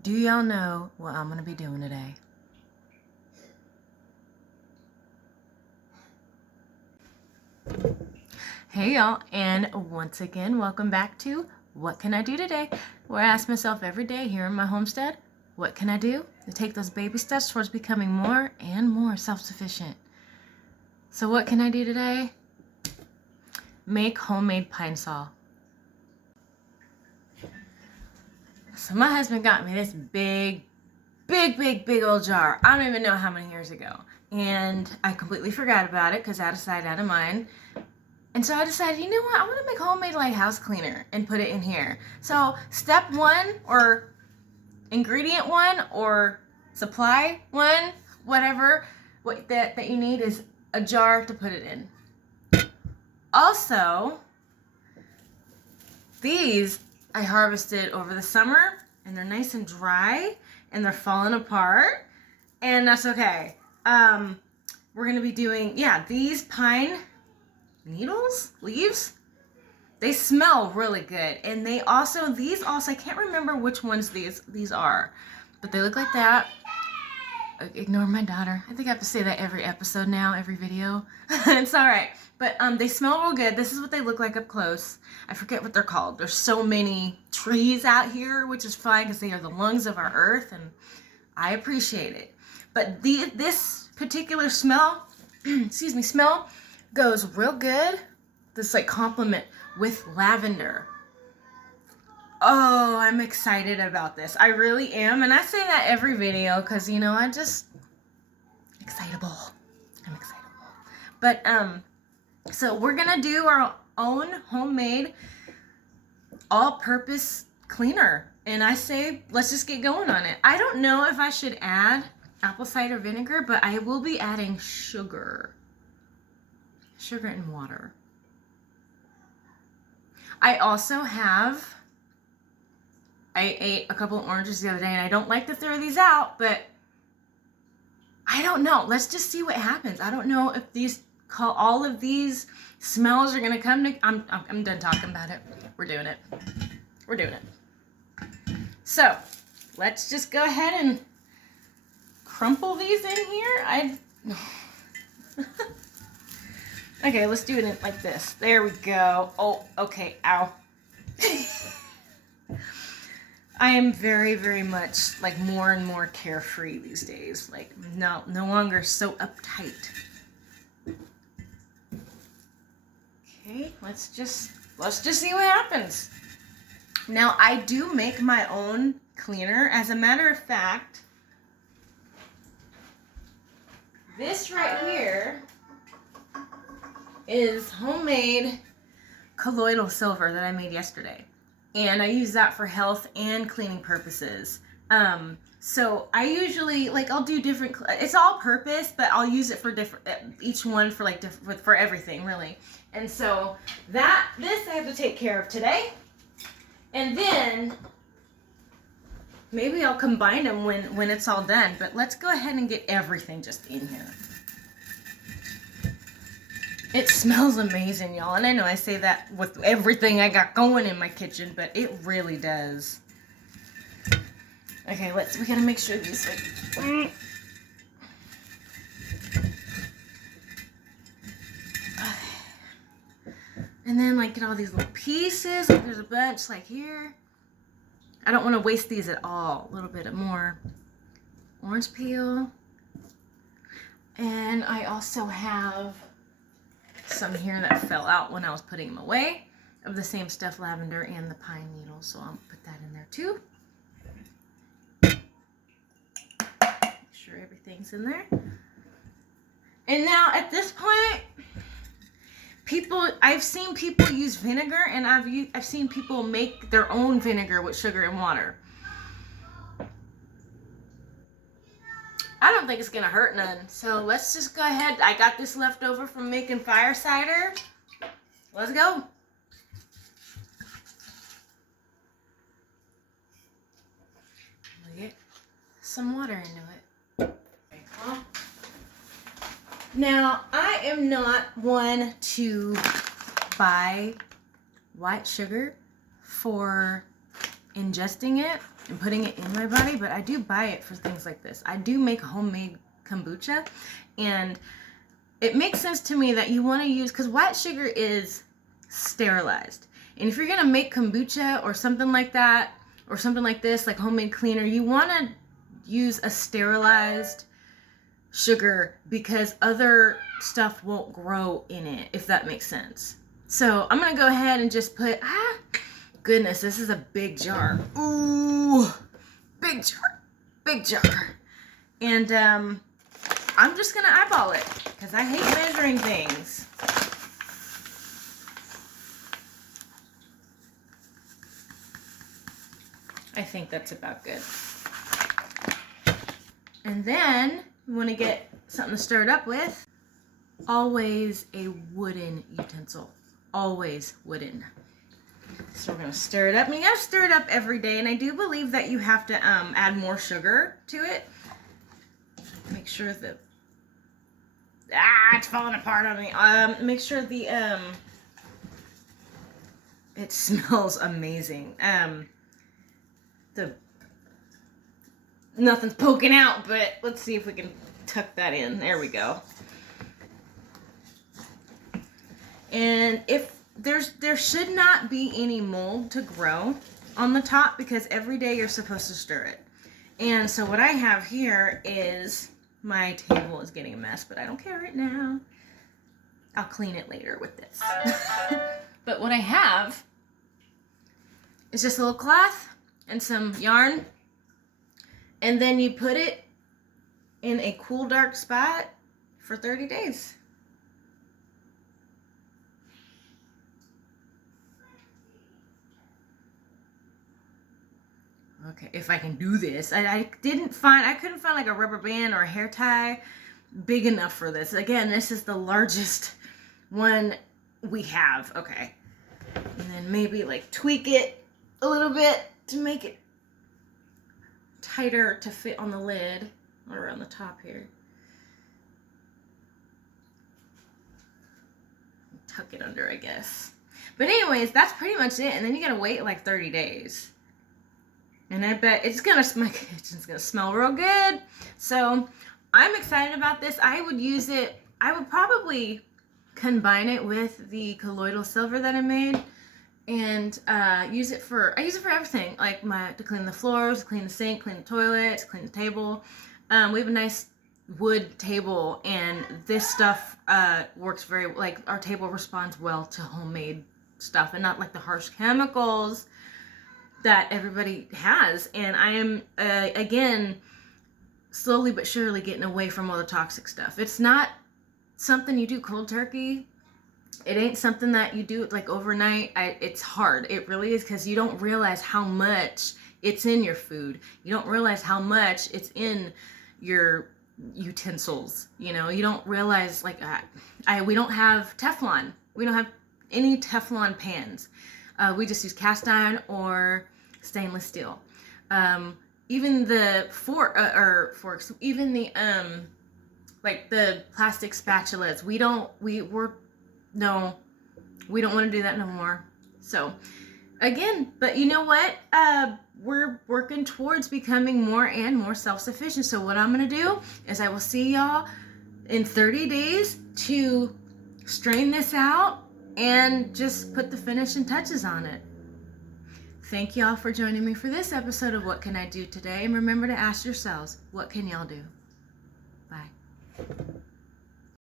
Do y'all know what I'm gonna be doing today? Hey y'all, and once again, welcome back to What Can I Do Today? Where I ask myself every day here in my homestead, what can I do to take those baby steps towards becoming more and more self-sufficient? So what can I do today? Make homemade pine saw. So my husband got me this big old jar. I don't even know how many years ago. And I completely forgot about it because out of sight, out of mind. And so I decided, you know what? I want to make homemade like house cleaner and put it in here. So step one or ingredient one or supply one, whatever that you need is a jar to put it in. Also, these I harvested over the summer and they're nice and dry and they're falling apart and that's okay. We're going to be doing, these pine leaves, they smell really good. And these also, I can't remember which ones these are, but they look like that. Ignore my daughter. I think I have to say that every episode now, every video. It's all right. But they smell real good. This is what they look like up close. I forget what they're called. There's so many trees out here, which is fine because they are the lungs of our earth, and I appreciate it. But this particular smell, smell goes real good. This like complement with lavender. Oh, I'm excited about this. I really am. And I say that every video because, you know, I'm excitable. But, so we're going to do our own homemade all-purpose cleaner. And I say, let's just get going on it. I don't know if I should add apple cider vinegar, but I will be adding sugar and water. I also I ate a couple of oranges the other day, and I don't like to throw these out, but I don't know. Let's just see what happens. I don't know if all of these smells are gonna come to. I'm done talking about it. We're doing it. So let's just go ahead and crumple these in here. Okay, let's do it like this. There we go. Oh, okay. Ow. I am very, very much like more and more carefree these days. Like no longer so uptight. Okay, let's just see what happens. Now I do make my own cleaner. As a matter of fact, this right here is homemade colloidal silver that I made yesterday. And I use that for health and cleaning purposes. So I usually, I'll do different, it's all purpose, but I'll use it for different, each one for for everything, really. And so this I have to take care of today. And then maybe I'll combine them when it's all done. But let's go ahead and get everything just in here. It smells amazing, y'all. And I know I say that with everything I got going in my kitchen, but it really does. Okay, we gotta make sure these and then get all these little pieces. There's a bunch here. I don't want to waste these at all. A little bit more orange peel. And I also have some here that fell out when I was putting them away of the same stuff, lavender and the pine needles. So I'll put that in there too. Make sure everything's in there. And now at this point, I've seen people use vinegar, and I've seen people make their own vinegar with sugar and water. I don't think it's gonna hurt none. So let's just go ahead. I got this left over from making fire cider. Let's go. We'll get some water into it. Okay, well, now I am not one to buy white sugar for ingesting it and putting it in my body, but I do buy it for things like this. I do make homemade kombucha, and it makes sense to me that you want to use, because white sugar is sterilized. And if you're going to make kombucha or something like that, or something like this, like homemade cleaner, you want to use a sterilized sugar because other stuff won't grow in it, if that makes sense. So I'm going to go ahead and just put, goodness, this is a big jar. Ooh, big jar. And I'm just going to eyeball it because I hate measuring things. I think that's about good. And then you want to get something to stir it up with. Always a wooden utensil. Always wooden. So we're going to stir it up. And you got to stir it up every day. And I do believe that you have to add more sugar to it. Make sure that... it's falling apart on me. Make sure the... it smells amazing. Nothing's poking out, but let's see if we can tuck that in. There we go. And if there should not be any mold to grow on the top, because every day you're supposed to stir it. And so what I have here is, my table is getting a mess, but I don't care right now. I'll clean it later with this. But what I have is just a little cloth and some yarn, and then you put it in a cool, dark spot for 30 days. Okay, if I can do this. I couldn't find like a rubber band or a hair tie big enough for this. Again, this is the largest one we have. Okay. And then maybe like tweak it a little bit to make it tighter to fit on the lid or around the top here. Tuck it under, I guess. But anyways, that's pretty much it. And then you gotta wait like 30 days. And I bet my kitchen's gonna smell real good. So I'm excited about this. I would use it, I would probably combine it with the colloidal silver that I made and I use it for everything, like to clean the floors, to clean the sink, clean the toilet, to clean the table. We have a nice wood table, and this stuff works our table responds well to homemade stuff and not like the harsh chemicals that everybody has. And I am, again, slowly but surely getting away from all the toxic stuff. It's not something you do cold turkey. It ain't something that you do like overnight. It's hard. It really is, because you don't realize how much it's in your food. You don't realize how much it's in your utensils. You know, you don't realize, like, we don't have Teflon. We don't have any Teflon pans. We just use cast iron or stainless steel. Even the forks, even the like the plastic spatulas, we don't want to do that no more. So again, but you know what? We're working towards becoming more and more self-sufficient. So what I'm going to do is I will see y'all in 30 days to strain this out and just put the finishing touches on it. Thank y'all for joining me for this episode of What Can I Do Today? And remember to ask yourselves, what can y'all do? Bye.